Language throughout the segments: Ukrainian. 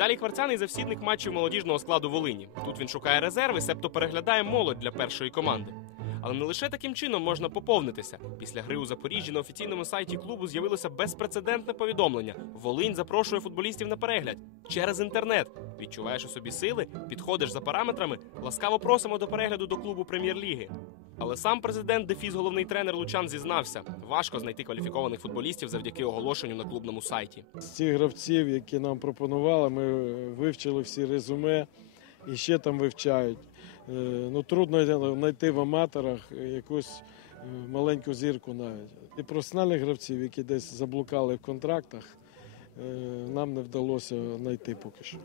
Віталій Кварцяний завсідник матчів молодіжного складу Волині. Тут він шукає резерви, себто переглядає молодь для першої команди. Але не лише таким чином можна поповнитися. Після гри у Запоріжжі на офіційному сайті клубу з'явилося безпрецедентне повідомлення: Волинь запрошує футболістів на перегляд через інтернет. Відчуваєш у собі сили, підходиш за параметрами. Ласкаво просимо до перегляду до клубу прем'єр-ліги. Але сам президент Дефіс, головний тренер Лучан, зізнався: важко знайти кваліфікованих футболістів завдяки оголошенню на клубному сайті. З цих гравців, які нам пропонували, ми вивчили всі резюме і ще там вивчають. Е, Ну, трудно знайти в аматорах якусь е, маленьку зірку навіть. І професіональних гравців, які десь заблукали в контрактах, е, нам не вдалося знайти поки що.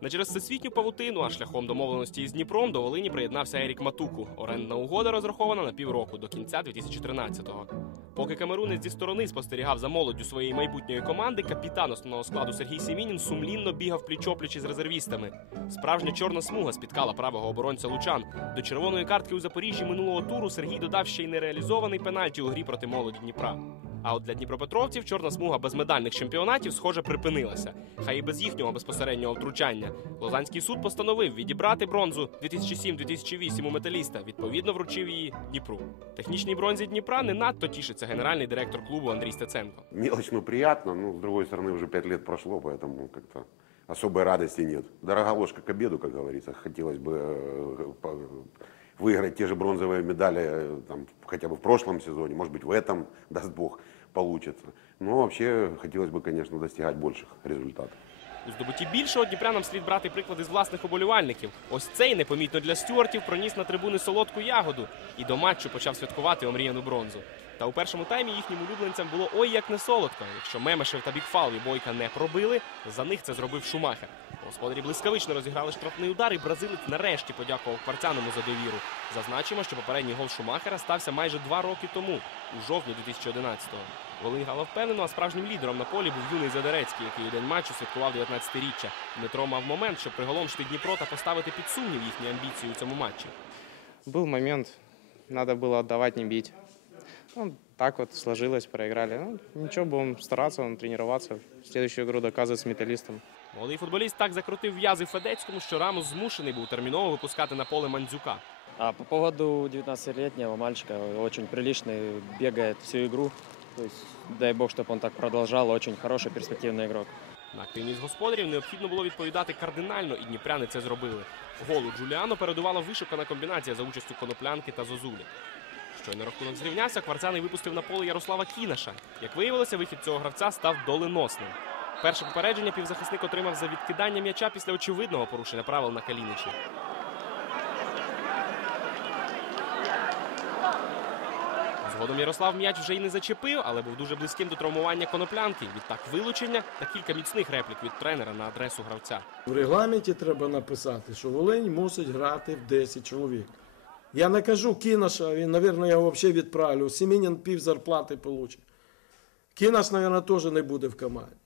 Не через всесвітню павутину, а шляхом домовленості із Дніпром до Волині приєднався Ерік Матуку. Орендна угода розрахована на півроку до кінця 2013-го. Поки Камерунець зі сторони спостерігав за молоддю своєї майбутньої команди, капітан основного складу Сергій Сімінін сумлінно бігав пліч-опліч із резервістами. Справжня чорна смуга спіткала правого оборонця Лучан. До червоної картки у Запоріжжі минулого туру Сергій додав ще й нереалізований пенальті у грі проти молоді Дніпра. А от для дніпропетровців чорна смуга без медальних чемпіонатів, схоже, припинилася. Хай і без їхнього безпосереднього втручання. Лозанський суд постановив відібрати бронзу 2007-2008 у металіста. Відповідно, вручив її Дніпру. Технічній бронзі Дніпра не надто тішиться генеральний директор клубу Андрій Стеценко. Мелочь, но приятно, но с другой стороны уже пять лет прошло, поэтому как-то особой радости нет. Дорога ложка к обеду, как говорится. Хотелось бы э, по- выиграть те же бронзовые медали э, там, хотя бы в прошлом сезоне, может быть в этом, даст Бог, получится. Но вообще хотелось бы, конечно, достигать больших результатов. У здобутті більшого дніпрянам слід брати приклад із власних оболівальників. Ось цей непомітно для стюартів проніс на трибуни солодку ягоду і до матчу почав святкувати омріяну бронзу. Та у першому таймі їхнім улюбленцям було ой як не солодко. Якщо Мемешев та Бікфал і Бойка не пробили, за них це зробив Шумахер. Господарі блискавично розіграли штрафний удар, і бразилець нарешті подякував Кварцяному за довіру. Зазначимо, що попередній гол Шумахера стався майже два роки тому, у жовтні 2011-го. Волинь грала впевнено, а справжнім лідером на полі був юний Задерецький, який у день матчу святкував 19-річчя. Дмитро мав момент, щоб приголомшити Дніпро та поставити під сумнів їхні амбіції у цьому матчі. Был момент, надо было отдавать, не бить. Ну, так вот сложилось, проиграли. Ну, ничего, будем стараться, будем тренироваться. Следующую игру доказывать с металлистом. Молодий футболіст так закрутив в'язи Федецькому, що Рамус змушений був терміново випускати на поле Мандзюка. А по поводу 19-летнего мальчика, очень приличный, бегает всю игру. То есть, дай бог, чтобы он так продолжал, очень хороший перспективный игрок. На активність господарів необхідно було відповідати кардинально, і дніпряни це зробили. Голу Джуліано передувала вишукана комбінація за участю коноплянки та зозулі. Щойно рахунок зрівнявся, Кварцяний випустив на поле Ярослава Кінаша. Як виявилося, вихід цього гравця став доленосним. Перше попередження півзахисник отримав за відкидання м'яча після очевидного порушення правил на Каліничі. Згодом Ярослав м'яч вже й не зачепив, але був дуже близьким до травмування коноплянки. Відтак вилучення та кілька міцних реплік від тренера на адресу гравця. В регламенті треба написати, що Волинь мусить грати в 10 чоловік. Я не кажу Кіноша, він, мабуть, його взагалі відправлю. Сімінін пів зарплати получить. Кінаш, мабуть, теж не буде в команді.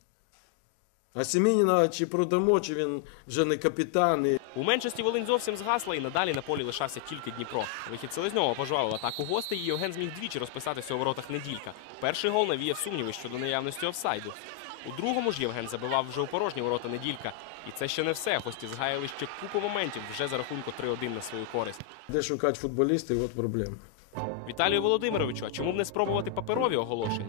А Сімініна чи продамо, чи він вже не капітан. І У меншості Волинь зовсім згасла і надалі на полі лишався тільки Дніпро. Вихід Селезньова пожвавив атаку гостей, і Євген зміг двічі розписатися у воротах неділька. Перший гол навіяв сумніви щодо наявності офсайду. У другому ж Євген забивав вже у порожні ворота неділька. І це ще не все. Гості згаяли ще купу моментів вже за рахунку 3-1 на свою користь. де шукати футболістів, от проблема. Віталію Володимировичу, а чому б не спробувати паперові оголошення?